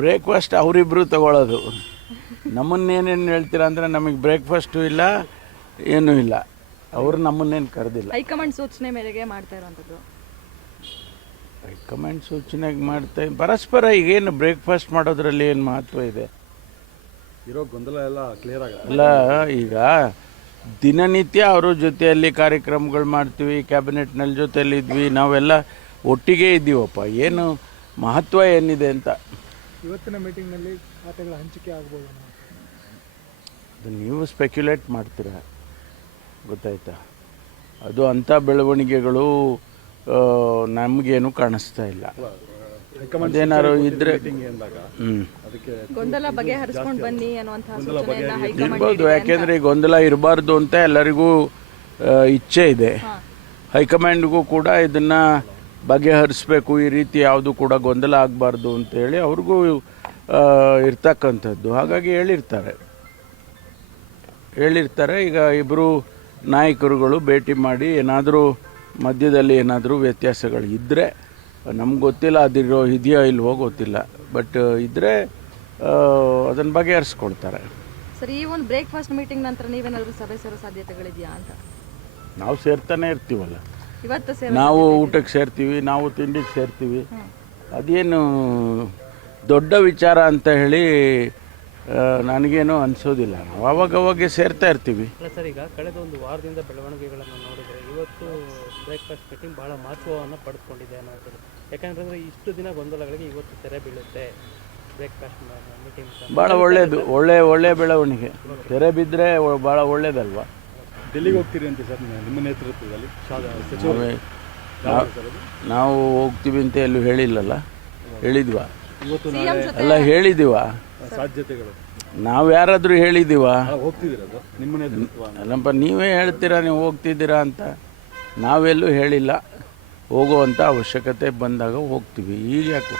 Breakfast ಅವರಿಬ್ಬರು ತಗೊಳ್ಳೋದು ನಮ್ಮನ್ನೇನೇನು ಹೇಳ್ತೀರಾ ಅಂದರೆ ನಮಗೆ ಬ್ರೇಕ್ಫಾಸ್ಟು ಇಲ್ಲ ಏನೂ ಇಲ್ಲ. ಅವರು ನಮ್ಮನ್ನೇನು ಕರೆದಿಲ್ಲ. ಹೈಕಮಾಂಡ್ ಸೂಚನೆ ಮೇರೆಗೆ ಮಾಡ್ತಾ ಇರುವಂಥದ್ದು ಹೈಕಮಾಂಡ್ ಸೂಚನೆಗೆ ಮಾಡ್ತಾ ಪರಸ್ಪರ ಈಗೇನು ಬ್ರೇಕ್ಫಾಸ್ಟ್ ಮಾಡೋದ್ರಲ್ಲಿ ಏನು ಮಹತ್ವ ಇದೆ? ಇರೋ ಗೊಂದಲ ಎಲ್ಲ ಕ್ಲಿಯರ್ ಆಗ ಅಲ್ಲ ಈಗ ದಿನನಿತ್ಯ ಅವ್ರ ಜೊತೆಯಲ್ಲಿ ಕಾರ್ಯಕ್ರಮಗಳು ಮಾಡ್ತೀವಿ ಕ್ಯಾಬಿನೆಟ್ನಲ್ಲಿ ಜೊತೆಯಲ್ಲಿ ಇದ್ವಿ ನಾವೆಲ್ಲ ಒಟ್ಟಿಗೆ ಇದ್ದೀವಪ್ಪ. ಏನು ಮಹತ್ವ ಏನಿದೆ ಅಂತ? ಇವತ್ತಿನ ಮೀಟಿಂಗ್ನಲ್ಲಿ ಖಾತೆಗಳ ಹಂಚಿಕೆ ಆಗ್ಬೋದು ಅದು ನೀವು ಸ್ಪೆಕ್ಯುಲೇಟ್ ಮಾಡ್ತೀರಾ? ಗೊತ್ತಾಯ್ತಾ? ಅದು ಅಂಥ ಬೆಳವಣಿಗೆಗಳು ನಮಗೇನು ಕಾಣಿಸ್ತಾ ಇಲ್ಲ. ಏನಾದ್ರು ಇದ್ರೆ ಮೀಟಿಂಗ್ ಯಾಕೆಂದ್ರೆ ಈ ಇರ್ಬೋದು ಗೊಂದಲ ಇರಬಾರ್ದು ಅಂತ ಎಲ್ಲರಿಗೂ ಇಚ್ಛೆ ಇದೆ. ಹೈಕಮಾಂಡ್ಗೂ ಕೂಡ ಇದನ್ನ ಬಗೆಹರಿಸ್ಬೇಕು ಈ ರೀತಿ ಯಾವುದು ಕೂಡ ಗೊಂದಲ ಆಗಬಾರ್ದು ಅಂತೇಳಿ ಅವ್ರಿಗೂ ಇರ್ತಕ್ಕಂಥದ್ದು. ಹಾಗಾಗಿ ಹೇಳಿರ್ತಾರೆ. ಹೇಳಿರ್ತಾರೆ. ಈಗ ಇಬ್ಬರು ನಾಯಕರುಗಳು ಭೇಟಿ ಮಾಡಿ ಏನಾದರೂ ಮಧ್ಯದಲ್ಲಿ ಏನಾದರೂ ವ್ಯತ್ಯಾಸಗಳು ಇದ್ದರೆ ನಮ್ಗೆ ಗೊತ್ತಿಲ್ಲ ಅದಿರೋ ಇದೆಯೋ ಇಲ್ವೋ ಗೊತ್ತಿಲ್ಲ. ಬಟ್ ಇದ್ದರೆ ಅದನ್ನು ಬಗೆಹರಿಸ್ಕೊಳ್ತಾರೆ. ಸರ್ ಈ ಒಂದು ಬ್ರೇಕ್ಫಾಸ್ಟ್ ಮೀಟಿಂಗ್ ನಂತರ ನೀವೇನಾದರೂ ಸಭೆ ಸೇರೋ ಸಾಧ್ಯತೆಗಳಿದೆಯಾ ಅಂತ? ನಾವು ಸೇರ್ತಾನೆ ಇರ್ತೀವಲ್ಲ. ಇವತ್ತು ನಾವು ಊಟಕ್ಕೆ ಸೇರ್ತೀವಿ ನಾವು ತಿಂಡಿಗೆ ಸೇರ್ತೀವಿ. ಅದೇನು ದೊಡ್ಡ ವಿಚಾರ ಅಂತ ಹೇಳಿ ನನಗೇನು ಅನಿಸೋದಿಲ್ಲ. ನಾವು ಅವಾಗ ಅವಾಗ ಸೇರ್ತಾ ಇರ್ತೀವಿ. ಅಲ್ಲ ಸರ್ ಈಗ ಕಳೆದ ಒಂದು ವಾರದಿಂದ ಬೆಳವಣಿಗೆಗಳನ್ನು ನೋಡಿದರೆ ಇವತ್ತು ಬ್ರೇಕ್ಫಾಸ್ಟ್ ಮೀಟಿಂಗ್ ಬಹಳ ಮಹತ್ವವನ್ನು ಪಡೆದುಕೊಂಡಿದೆ ಅನ್ನೋದು. ಯಾಕಂದ್ರೆ ಇಷ್ಟು ದಿನ ಗೊಂದಲಗಳಿಗೆ ಇವತ್ತು ತೆರೆ ಬೀಳುತ್ತೆ ಬ್ರೇಕ್ಫಾಸ್ಟ್ ಮೀಟಿಂಗ್ ಭಾಳ ಒಳ್ಳೆಯದು ಒಳ್ಳೆ ಒಳ್ಳೆ ಬೆಳವಣಿಗೆ. ತೆರೆ ಬಿದ್ದರೆ ಭಾಳ ಒಳ್ಳೇದಲ್ವಾ? ಡೆಲ್ಲಿಗೆ ಹೋಗ್ತೀರಿ ಅಂತ ಸರ್ ನಿಮ್ಮ ನೇತೃತ್ವದಲ್ಲಿ ಸಚಿವ ನಾವು- ಹೋಗ್ತೀವಿ ಅಂತ ಎಲ್ಲೂ ಹೇಳಿಲ್ಲಲ್ಲ? ಹೇಳಿದ್ವಾ. ಇವತ್ತು ಸಿಎಂ ಜೊತೆ ಅಲ್ಲ ಹೇಳಿದೀವಾ. ಸಾಧ್ಯತೆಗಳು. ನಾವು ಯಾರಾದರೂ ಹೇಳಿದ್ದೀವಾ ನಮ್ಮ ಹೋಗ್ತಿದ್ದೀರಾ ನಿಮ್ಮ ನೇತೃತ್ವ ಅಲ್ಲಪ್ಪ ನೀವೇ ಹೇಳ್ತೀರಾ ನೀವು ಹೋಗ್ತಿದ್ದೀರಾ ಅಂತ? ನಾವೆಲ್ಲೂ ಹೇಳಿಲ್ಲ. ಹೋಗುವಂಥ ಅವಶ್ಯಕತೆ ಬಂದಾಗ ಹೋಗ್ತೀವಿ. ಈಗ ಯಾಕೆ?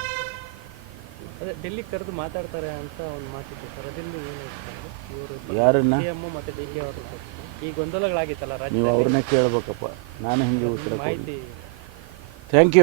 ಅದೇ ಡೆಲ್ಲಿ ಕರೆದು ಮಾತಾಡ್ತಾರೆ ಅಂತ ಒಂದು ಮಾತಿತ್ತು ಸರ್. ಅದರಿಂದ ಏನು ಇವರು ಯಾರನ್ನ? ಸಿ ಎಂ ಮತ್ತು ಡಿ ಕೆ ಅವರು ಈ ಗೊಂದಲಗಳಾಗಿತ್ತಲ್ಲ ರಾಜ್ಯ ನೀವು ಅವ್ರನ್ನೇ ಕೇಳ್ಬೇಕಪ್ಪ. ನಾನು ಹಿಂಗೆ ಉತ್ತರ ಮಾಹಿತಿ ಥ್ಯಾಂಕ್ ಯು